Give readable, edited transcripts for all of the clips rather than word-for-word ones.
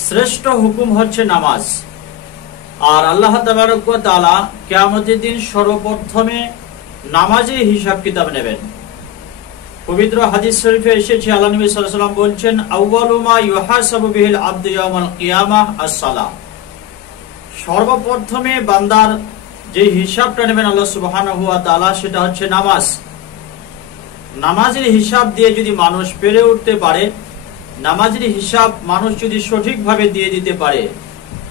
শ্রেষ্ঠ হুকুম হচ্ছে নামাজ। আর আল্লাহ তাবারক ওয়া তাআলা কিয়ামতের দিন সর্বপ্রথমে নামাজে হিসাব কিতাব নেবেন। পবিত্র হাদিস শরীফে এসেছে, আল্লাহ নবী সাল্লাল্লাহু আলাইহি ওয়াসাল্লাম বলছেন, আউয়ালু মা ইউহাসাবু বিহিল আবদু ইয়াউমাল কিয়ামাহ আস-সালাহ। সর্বপ্রথমে বান্দার যে হিসাবটা নেবেন আল্লাহ সুবহানাহু ওয়া তাআলা, সেটা হচ্ছে নামাজ। নামাজের হিসাব দিয়ে যদি মানুষ পেরে উঠতে পারে, নামাজের হিসাব মানুষ যদি সঠিকভাবে দিয়ে দিতে পারে,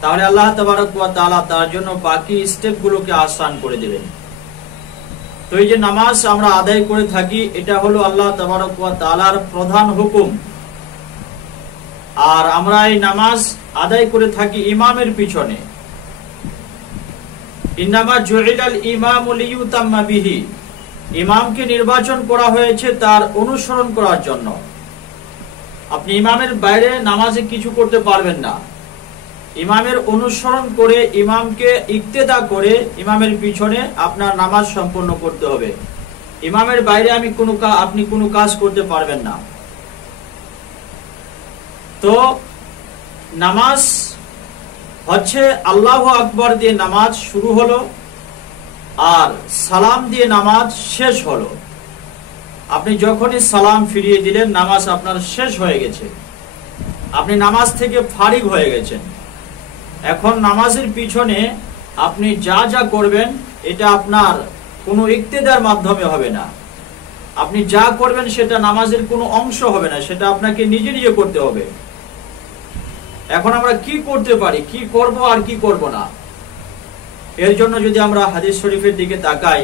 তাহলে আল্লাহ তাবারক ওয়া তাআলা তার জন্য বাকি স্টেপগুলোকে আসান করে দেবেন। তো এই যে নামাজ আমরা আদায় করে থাকি, এটা হলো আল্লাহ তাবারক ওয়া তাআলার প্রধান হুকুম। আর আমরা এই নামাজ আদায় করে থাকি ইমামের পিছনে। ইন্নামা জুইলাল ইমামু লিইউতাম্মা বিহি। ইমামকে নির্বাচন করা হয়েছে তার অনুসরণ করার জন্য। আপনি ইমামের বাইরে নামাজে কিছু করতে পারবেন না। ইমামের অনুসরণ করে, ইমামকে ইক্তেদা করে ইমামের পিছনে আপনার নামাজ সম্পন্ন করতে হবে। ইমামের বাইরে আপনি কোনো কাজ করতে পারবেন না। তো নামাজ হচ্ছে আল্লাহু আকবার দিয়ে নামাজ শুরু হলো আর সালাম দিয়ে নামাজ শেষ হলো। আপনি যখনই সালাম ফিরিয়ে দিলেন, নামাজ আপনার শেষ হয়ে গেছে, আপনি নামাজ থেকে ফারিগ হয়ে গেছেন। এখন নামাজের পিছনে আপনি যা যা করবেন, এটা আপনার কোনো ইক্তেদার মাধ্যমে হবে না। আপনি যা করবেন সেটা নামাজের কোনো অংশ হবে না, সেটা আপনাকে নিজে নিজে করতে হবে। এখন আমরা কি করতে পারি, কি করব আর কি করব না, এর জন্য যদি আমরা হাদিস শরীফের দিকে তাকাই,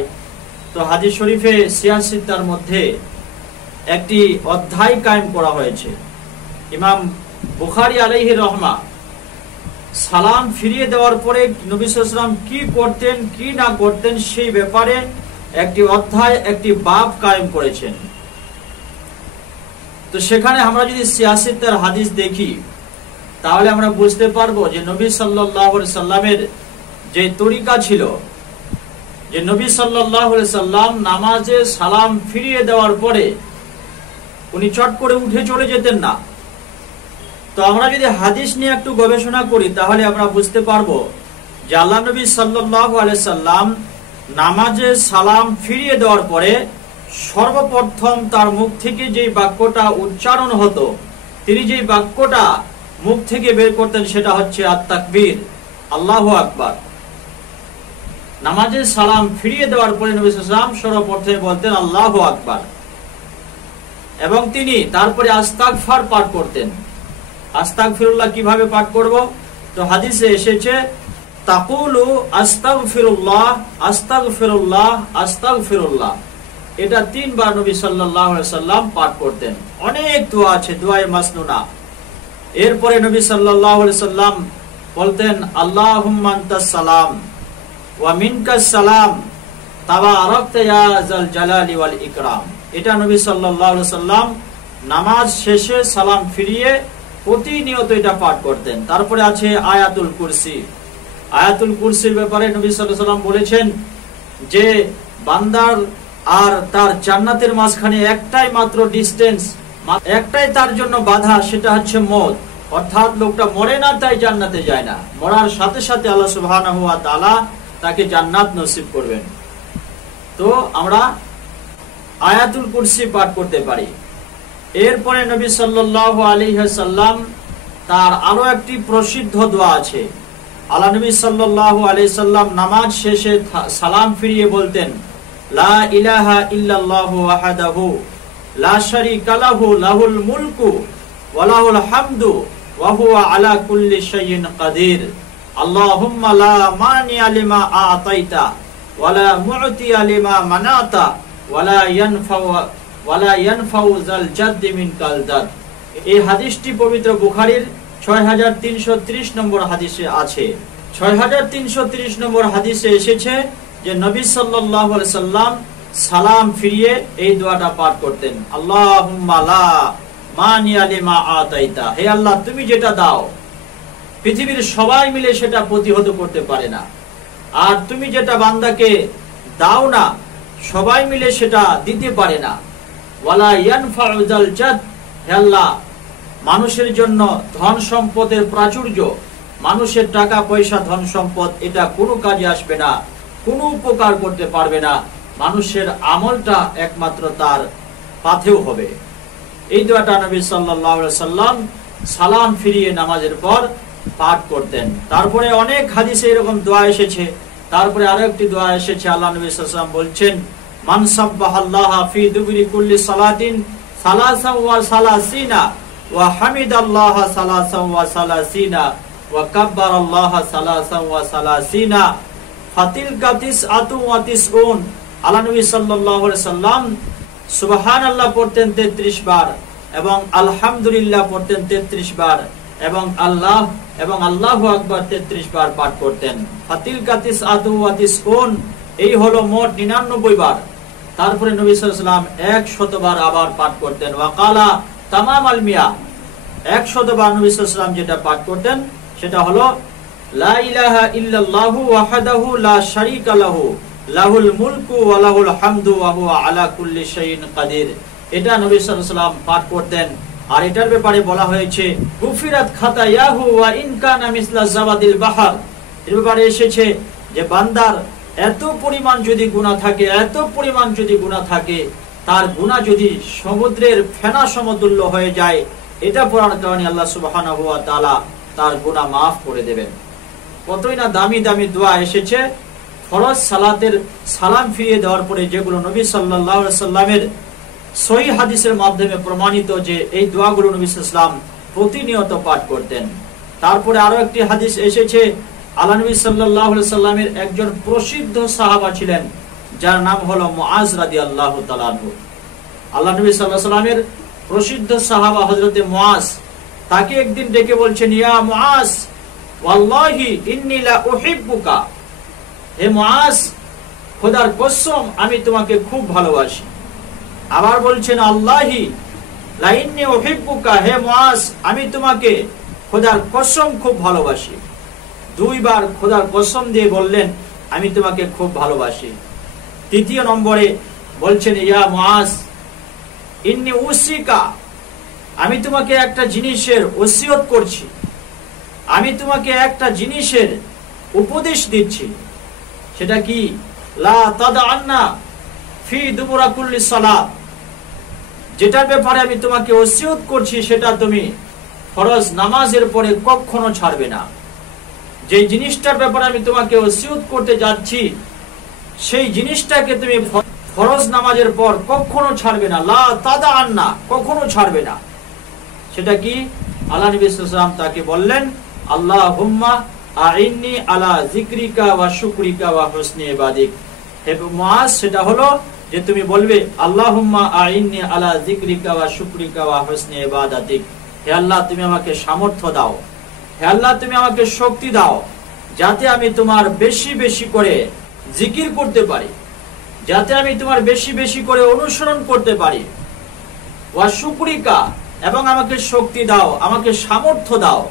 তো হাদিস শরীফে সিয়াসিতার মধ্যে একটি অধ্যায় কায়েম করা হয়েছে। ইমাম বুখারী আলাইহির রহমা সালাম ফিরিয়ে দেওয়ার পরে নবী সাল্লাল্লাহু আলাইহি ওয়াসাল্লাম কি করতেন কি না করতেন সেই ব্যাপারে একটি অধ্যায়, একটি বাব কায়েম করেছেন। তো সেখানে আমরা যদি সিয়াসিতার হাদিস দেখি, তাহলে আমরা বুঝতে পারবো যে নবী সাল্লাল্লাহু আলাইহি সাল্লামের যে তরিকা ছিল, যে নবী সাল্লাল্লাহু আলাইহি সাল্লাম নামাজে সালাম ফিরিয়ে দেওয়ার পরে উনি চট করে উঠে চলে যেতেন না। তো আমরা যদি হাদিস নিয়ে একটু গবেষণা করি, তাহলে আমরা বুঝতে পারবো যে আল্লাহ নবী সাল্লাল্লাহু আলাইহি সাল্লাম নামাজে সালাম ফিরিয়ে দেওয়ার পরে সর্বপ্রথম তার মুখ থেকে যে বাক্যটা উচ্চারণ হতো, তিনি যে বাক্যটা মুখ থেকে বের করতেন, সেটা হচ্ছে আত-তাকবীর, আল্লাহু আকবার। নামাজে সালাম ফিরিয়ে দেওয়ার পরে নবী সাল্লাল্লাহু আলাইহি ওয়াসাল্লাম সর্বপ্রথমে বলতেন আল্লাহু আকবার, এবং তিনি তারপরে আস্তাগফার পাঠ করতেন। আস্তাগফিরুল্লাহ কিভাবে পাঠ করব? তো হাদিসে এসেছে, তাকুলু আস্তাগফিরুল্লাহ আস্তাগফিরুল্লাহ আস্তাগফিরুল্লাহ। এটা 3 বার নবী সাল্লাল্লাহু আলাইহি ওয়াসাল্লাম পাঠ করতেন। অনেক দোয়া আছে, দোয়ায়ে মাসনুনা। এরপরে নবী সাল্লাল্লাহু আলাইহি ওয়াসাল্লাম বলতেন আল্লাহুম্মা আনতাস সালাম ওয়া মিনকাস সালাম তাবারাকতা ইয়া যাল জালালি ওয়াল ইকরাম। এটা নবী সাল্লাল্লাহু আলাইহি ওয়াসাল্লাম নামাজ শেষে সালাম ফিরিয়ে প্রতিনিয়ত এটা পাঠ করতেন। তারপরে আছে আয়াতুল কুরসি। আয়াতুল কুরসির ব্যাপারে নবী সাল্লাল্লাহু আলাইহি ওয়াসাল্লাম বলেছেন যে বান্দার আর তার জান্নাতের মাঝখানে একটাই মাত্র ডিসটেন্স, একটাই তার জন্য বাধা, সেটা হচ্ছে মওত। অর্থাৎ লোকটা মরে না তাই জান্নাতে যায় না, মরার সাথে সাথে আল্লাহ সুবহানাহু ওয়া তাআলা তাকে জান্নাত নসিব করবেন। তো আমরা আয়াতুল কুরসি পাঠ করতে পারি। এরপরে নবী সাল্লাল্লাহু আলাইহি ওয়াসাল্লাম তার আরো একটি প্রসিদ্ধ দোয়া আছে। আল্লাহ নবী সাল্লাল্লাহু আলাইহি সাল্লাম নামাজ শেষে সালাম ফিরিয়ে বলতেন লা ইলাহা ইল্লাল্লাহু ওয়াহদাহু লা শারীকা লাহু লাহুল মুলকু ওয়া লাহুল হামদু ওয়া হুয়া আলা কুল্লি শাইইন কাদির। আল্লাহুম্মা লা মানিআ লিমা আ'তাইতা ওয়া লা মু'তিয়া লিমা মানাতা ওয়া লা ইয়ানফাউ যাল জাদ্দি মিনকাল জাদ। এই হাদিসটি পবিত্র বুখারীর 6330 নম্বর হাদিসে আছে। 6330 নম্বর হাদিসে এসেছে যে নবী সাল্লাল্লাহু আলাইহি সাল্লাম সালাম ফিরিয়ে এই দোয়াটা পাঠ করতেন, আল্লাহুম্মা লা মানিআ লিমা আ'তাইতা। হে আল্লাহ, তুমি যেটা দাও পৃথিবীর সবাই মিলে সেটা প্রতিহত করতে পারে না, আর তুমি যেটা বান্দাকে দাও না সবাই মিলে সেটা দিতে পারে না। ওয়ালা ইয়ানফাউ যাল জাদ, হে আল্লাহ, মানুষের জন্য ধন সম্পদের প্রাচুর্য, মানুষের টাকা পয়সা ধন সম্পদ এটা কোনো কাজে আসবে না, কোনো উপকার করতে পারবে না। মানুষের আমলটা একমাত্র তার পাথেও হবে। এই দোয়াটা নবী সাল্লাল্লাহু আলাইহি সাল্লাম সালাম ফিরিয়ে নামাজের পর পাঠ করতেন। তারপরে অনেক হাদিসে এরকম দোয়া এসেছে। তারপরে আরো একটি দোয়া এসেছে, আল্লাহ নবী সাল্লাল্লাহু আলাইহি ওয়াসাল্লাম বলছেন, মান সাব্বাহাল্লাহা ফি দুবুরি কুল্লি সালাতিন সালাসা ওয়া সালাসিনা ওয়া হামিদাল্লাহা সালাসা ওয়া সালাসিনা ওয়া কাব্বারাল্লাহা সালাসা ওয়া সালাসিনা ফাতিলকা তিসআতু ওয়া তিসউন। আল্লাহ নবী সাল্লাল্লাহু আলাইহি সাল্লাম সুবহানাল্লাহ পড়তেন 33 বার এবং আলহামদুলিল্লাহ পড়তেন 33 বার এবং আল্লাহ এবং আল্লাহু আকবার 33 বার পাঠ করতেন। ফাতিলকা তিসআতু ওয়া তিসউন, এই হলো মোট 99 বার। তারপরে নবী সাল্লাল্লাহু আলাইহি ওয়াসাল্লাম 100 বার আবার পাঠ করতেন। ওয়াকালা তামামাল মিয়া, 100 বার নবী সাল্লাল্লাহু আলাইহি ওয়াসাল্লাম যেটা পাঠ করতেন সেটা হলো লা ইলাহা ইল্লাল্লাহু ওয়াহদাহু লা শারীকা লাহু লাহুল মুলকু ওয়া লাহুল হামদু ওয়া হুয়া আলা কুল্লি শাইইন কাদির। এটা নবী সাল্লাল্লাহু আলাইহি ওয়াসাল্লাম পাঠ করতেন। আর এটার ব্যাপারে বলা হয়েছে গুফিরাত খাতায়াহু ওয়া ইন কানা মিসলা জাবাদিল বাহর। এর ব্যাপারে এসেছে যে বান্দার এত পরিমাণ যদি গুনাহ থাকে, এত পরিমাণ যদি গুনাহ থাকে, তার গুনাহ যদি সমুদ্রের ফেনা সমতুল্য হয়ে যায়, এটা পড়ার কারণে আল্লাহ সুবহানাহু ওয়া তাআলা তার গুনাহ মাফ করে দেবেন। কতই না দামি দামি দোয়া এসেছে ফরজ সালাতের সালাম ফিরিয়ে দেওয়ার পরে, যেগুলো নবী সাল্লাল্লাহু আলাইহি সাল্লামের সহিহ হাদিসের মাধ্যমে প্রমাণিত যে এই দোয়াগুলো নবী সাল্লাল্লাহু আলাইহি সাল্লাম প্রতিনিয়ত পাঠ করতেন। তারপরে আরো একটি হাদিস এসেছে, আল্লাহ নবী সাল্লাল্লাহু আলাইহি সাল্লামের একজন প্রসিদ্ধ সাহাবা ছিলেন যার নাম হলো মুআজ রাদিয়াল্লাহু তাআলা আনহু। আল্লাহ নবী সাল্লাল্লাহু আলাইহি সাল্লামের প্রসিদ্ধ সাহাবা হযরতে মুআজ, তাকে একদিন ডেকে বলছেন, ইয়া মুআজ ওয়াল্লাহি ইন্নী লা উহিব্বুকা, হে মুআজ খোদার কসম আমি তোমাকে খুব ভালোবাসি। আবার বলছেন আল্লাহি লা ইন্নী উহিব্বুকা, হে মুআজ আমি তোমাকে খোদার কসম খুব ভালোবাসি। দুইবার খোদার কসম দিয়ে বললেন আমি তোমাকে খুব ভালোবাসি। তৃতীয় নম্বরে বলছেন ইয়া মুআজ ইন্নী উসিকা, আমি তোমাকে একটা জিনিসের ওসিয়ত করছি, আমি তোমাকে একটা জিনিসের উপদেশ দিচ্ছি। সেটা কি? লা তাদআন্না ফি দুবুরা কুল্লি সালাত, যেটার ব্যাপারে আমি তোমাকে ওসিয়ত করছি সেটা তুমি ফরজ নামাজের পরে কখনো ছাড়বে না। যে জিনিসটার ব্যাপারে আমি তোমাকে ওসিয়ত করতে যাচ্ছি সেই জিনিসটাকে তুমি ফরজ নামাজের পর কখনো ছাড়বে না। লা তাদআন্না, কখনো ছাড়বে না। সেটা কি? আল্লাহ নবী সাল্লাল্লাহু আলাইহি ওয়াসাল্লাম তাকে বললেন আল্লাহুম্মা আইন্নি আলা যিকরিকা ওয়া শুকরিকা ওয়া হুসনি ইবাদিক। হে মুআজ, সেটা হলো যে তুমি বলবে আল্লাহুম্মা আইন্নি আলা যিকরিকা ওয়া শুকরিকা ওয়া হুসনি ইবাদাতিক। হে আল্লাহ তুমি আমাকে সামর্থ্য দাও, হে আল্লাহ তুমি আমাকে শক্তি দাও, যাতে আমি তোমার বেশি বেশি করে জিকির করতে পারি, যাতে আমি তোমার বেশি বেশি করে অনুসরণ করতে পারি। ওয়া শুকরিকা, এবং আমাকে শক্তি দাও, আমাকে সামর্থ্য দাও,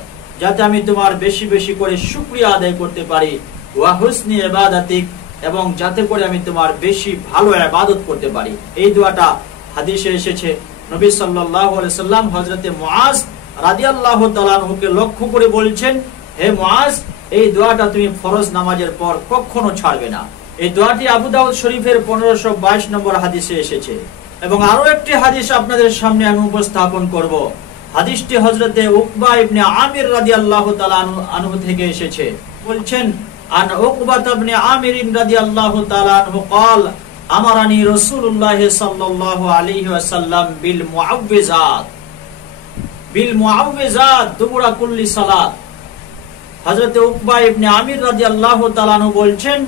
যাতে আমি তোমার বেশি বেশি করে শুকরিয়া আদায় করতে পারি। ওয়া হুসনি ইবাদাতিক, এবং যাতে করে আমি তোমার বেশি ভালো ইবাদত করতে পারি। এই দোয়াটা হাদিসে এসেছে। নবী সাল্লাল্লাহু আলাইহি সাল্লাম হযরতে মুআজ রাদিয়াল্লাহু তাআলা আনহুকে লক্ষ্য করে বলছেন, হে মুআজ এই দোয়াটা তুমি ফরজ নামাজের পর কখনো ছাড়বে না। এই দোয়াটি আবু দাউদ শরীফের 1522 নম্বর হাদিসে এসেছে। এবং আরো একটি হাদিস আপনাদের সামনে আমি উপস্থাপন করব। হাদিসটি হযরতে উকবা ইবনে আমির রাদিয়াল্লাহু তাআলা আনহু থেকে এসেছে। বলছেন, আন উকবা ইবনে আমির রাদিয়াল্লাহু তাআলা আনহু قال আমারানি রাসূলুল্লাহ সাল্লাল্লাহু আলাইহি ওয়াসাল্লাম বিল মুআউযিজাত দুবুরা কুল্লি সালাত। হযরতে উকবা ইবনে আমির রাদিয়াল্লাহু তাআলা আনহু বলছেন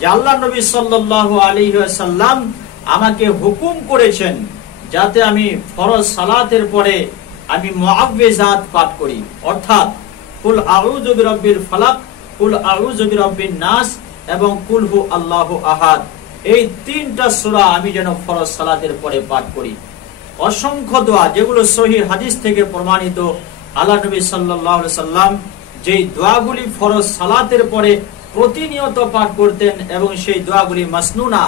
যে আল্লাহ নবী সাল্লাল্লাহু আলাইহি ওয়াসাল্লাম আমাকে হুকুম করেছেন যাতে আমি ফরজ সালাতের পরে আমি মুআউযিজাত পাঠ করি, অর্থাৎ কুল আউযু বিরাব্বিল ফালাক, কুল আউযু বিরাব্বিন নাস এবং কুল হু আল্লাহু আহাদ। এই তিনটা সূরা আমি যেন ফরজ সালাতের পরে পাঠ করি। অসংখ্য দোয়া যেগুলো সহিহ হাদিস থেকে প্রমাণিত। আল্লাহ নবী সাল্লাল্লাহু আলাইহি সাল্লাম যেই দোয়াগুলি ফরজ সালাতের পরে প্রতিনিয়ত পাঠ করতেন এবং সেই দোয়াগুলি মাসনুনা,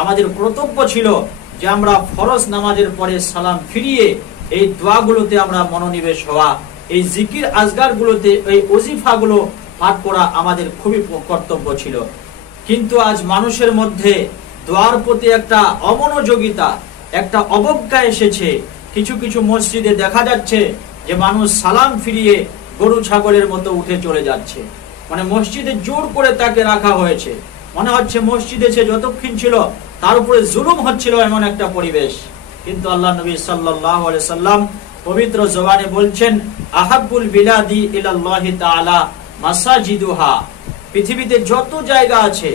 আমাদের কর্তব্য ছিল যে আমরা ফরজ নামাজের পরে সালাম ফিরিয়ে এই দোয়াগুলোতে আমরা মনোনিবেশ হওয়া, এই জিকির আজগার গুলোতে এই ওজিফা গুলো পাঠ করা আমাদের খুবই কর্তব্য ছিল। কিন্তু আজ মানুষের মধ্যে দোয়ার প্রতি একটা অমনোযোগিতা, একটা অবজ্ঞা এসেছে। কিছু কিছু মসজিদে দেখা যাচ্ছে যে মানুষ সালাম ফিরিয়ে গরু ছাগলের মতো উঠে চলে যাচ্ছে। মানে মসজিদে জোর করে তাকে রাখা হয়েছে, মনে হচ্ছে মসজিদে সে যতক্ষণ ছিল তার উপরে জুলুম হচ্ছিল, এমন একটা পরিবেশ। কিন্তু আল্লাহ নবী সাল্লাল্লাহু আলাইহি সাল্লাম পবিত্র জবানে বলছেন, আহাব্বুল বিলাদি ইলাল্লাহি তাআলা মাসাজিদুহা। পৃথিবীতে যত জায়গা আছে,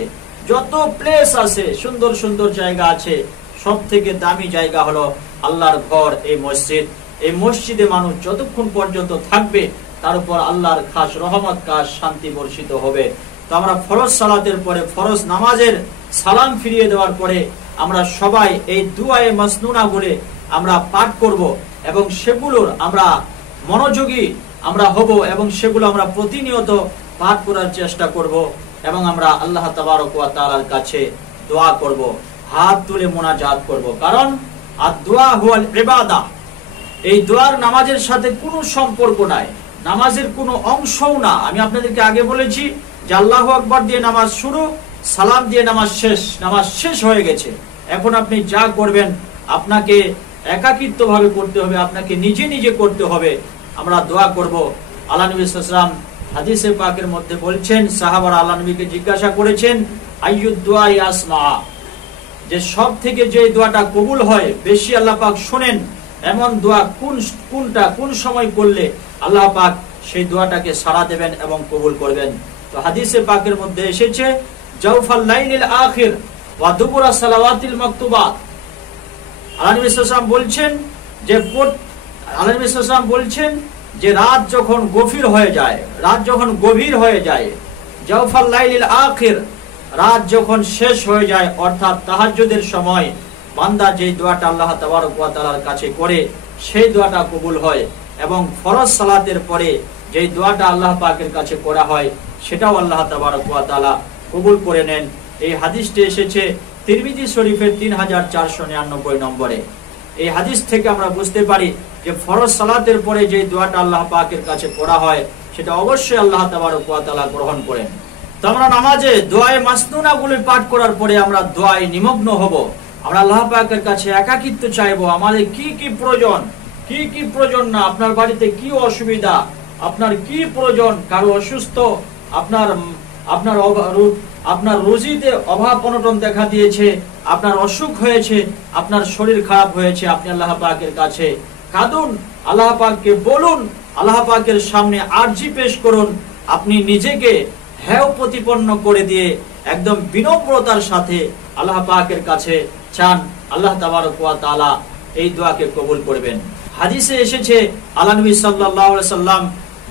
যত প্লেস আছে, সুন্দর সুন্দর জায়গা আছে, সব থেকে দামি জায়গা হলো আল্লাহর ঘর, এই মসজিদ। এই মসজিদে মানুষ যতক্ষণ পর্যন্ত থাকবে তার উপর আল্লাহর খাস রহমত, খাস শান্তি বর্ষিত হবে। তো আমরা ফরজ সালাতের পরে, ফরজ নামাজের সালাম ফিরিয়ে দেওয়ার পরে আমরা সবাই এই দুআয়ে মাসনুনা বলে আমরা পাঠ করব এবং সেগুলোর আমরা মনোযোগী আমরা হব এবং সেগুলো আমরা প্রতিনিয়ত পাঠ করার চেষ্টা করব এবং আমরা আল্লাহ তাবারক ওয়া তাআলার কাছে দোয়া করব, হাত তুলে মুনাজাত করব। কারণ আদ-দুআ হুয়াল ইবাদা, এই দোয়ার নামাজের সাথে কোনো সম্পর্ক নাই, নামাজের কোনো অংশও না। আমি আপনাদেরকে আগে বলেছি যে আল্লাহু আকবার দিয়ে নামাজ শুরু, সালাম দিয়ে নামাজ শেষ হয়ে গেছে। এখন আপনি যা করবেন আপনাকে একাকিত্ব ভাবে করতে হবে, আপনাকে নিজে নিজে করতে হবে। আমরা দোয়া করব। আল্লাহ নবী সাল্লাল্লাহু আলাইহি ওয়াসাল্লাম হাদিসে পাকের মধ্যে বলছেন, সাহাবারা আল্লাহ নবীকে জিজ্ঞাসা করেছেন, আইয়ুদ দুআ ইয়াসমা, যে সব থেকে যে দোয়াটা কবুল হয়, বেশি আল্লাহ পাক শুনেন, এমন দোয়া কোনটা, কোন সময় করলে আল্লাহ পাক সেই দোয়াটাকে সাড়া দেবেন এবং কবুল করবেন। তো হাদিসে পাকের মধ্যে এসেছে, জাওফাল লাইলিল আখির ওয়া দুবুরা সালাওয়াতিল মাকতুবাত। আল্লাহ নবী সাল্লাল্লাহু আলাইহি ওয়াসাল্লাম বলছেন যে রাত যখন গভীর হয়ে যায়, জাওফাল লাইলিল আখির, রাত যখন শেষ হয়ে যায়, অর্থাৎ তাহাজ্জুদের সময় বান্দা যে দোয়াটা আল্লাহ তাবারক ওয়া তাআলার কাছে করে সেই দোয়াটা কবুল হয় এবং ফরজ সালাতের পরে যে দোয়াটা আল্লাহ পাকের কাছে করা হয় সেটাও আল্লাহ তাবারক ওয়া তাআলা কবুল করে নেন। এই হাদিসটি এসেছে তিরমিজি শরীফের 3499 নম্বরে। এই হাদিস থেকে আমরা বুঝতে পারি যে ফরজ সালাতের পরে যে দোয়াটা আল্লাহ পাকের কাছে করা হয় সেটা অবশ্যই আল্লাহ তাবারক ওয়া তাআলা গ্রহণ করেন। তো আমরা নামাজে দোয়ায়ে মাসনুনা গুলো পাঠ করার পরে আমরা দোয়ায় নিমগ্ন হব। আমরা আল্লাহ পাকের কাছে একাকিত্ব চাইবো। আমাদের কি কি প্রয়োজন না, আপনার বাড়িতে কি অসুবিধা, আপনার কি প্রয়োজন, কারো অসুস্থ, আপনার রুজিতে অভাব অনটন দেখা দিয়েছে, আপনার অসুখ হয়েছে, আপনার শরীর খারাপ হয়েছে, আপনি আল্লাহ পাকের কাছে কাঁদুন, আল্লাহ পাককে বলুন, আল্লাহ পাকের সামনে আরজি পেশ করুন। আপনি নিজেকে হেয় প্রতিপন্ন করে দিয়ে একদম বিনম্রতার সাথে আল্লাহ পাকের কাছে চান, আল্লাহ তাবারক ওয়া তাআলা এই দোয়াকে কবুল করবেন। হাদিসে এসেছে, আল্লাহ নবী সাল্লাল্লাহু আলাইহি সাল্লাম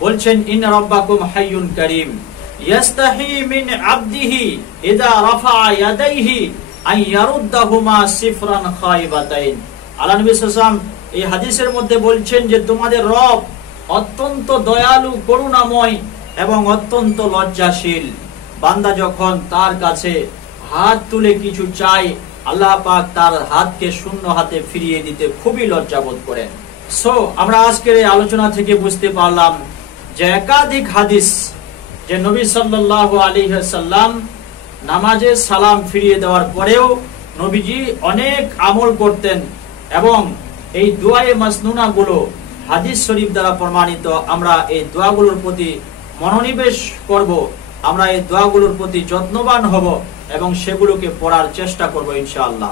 বলছেন, ইন্না রাব্বাকুম হাইয়ুন কারীম ইয়াস্তাহি মিন আবদিহি ইযা রাফা ইয়াদাইহি আন ইয়ারুদ্দাহুমা সিফরান খায়বাতাইন। আল্লাহ নবী সাল্লাল্লাহু আলাইহি সাল্লাম এই হাদিসের মধ্যে বলছেন যে তোমাদের রব অত্যন্ত দয়ালু, করুণাময় এবং অত্যন্ত লজ্জাশীল। বান্দা যখন তার কাছে হাত তুলে কিছু চায়, আল্লাহ পাক তার হাতকে শূন্য হাতে ফিরিয়ে দিতে খুবই লজ্জাবোধ করেন। সো আমরা আজকের এই আলোচনা থেকে বুঝতে পারলাম যে একাধিক হাদিস যে নবী সাল্লাল্লাহু আলাইহি ওয়াসাল্লাম নামাজে সালাম ফিরিয়ে দেওয়ার পরেও নবীজি অনেক আমল করতেন এবং এই দুআয়ে মাসনুনা গুলো হাদিস শরীফ দ্বারা প্রমাণিত। আমরা এই দোয়াগুলোর প্রতি মনোনিবেশ করব, আমরা এই দোয়াগুলোর প্রতি যত্নবান হব এবং সেগুলোকে পড়ার চেষ্টা করব ইনশাআল্লাহ।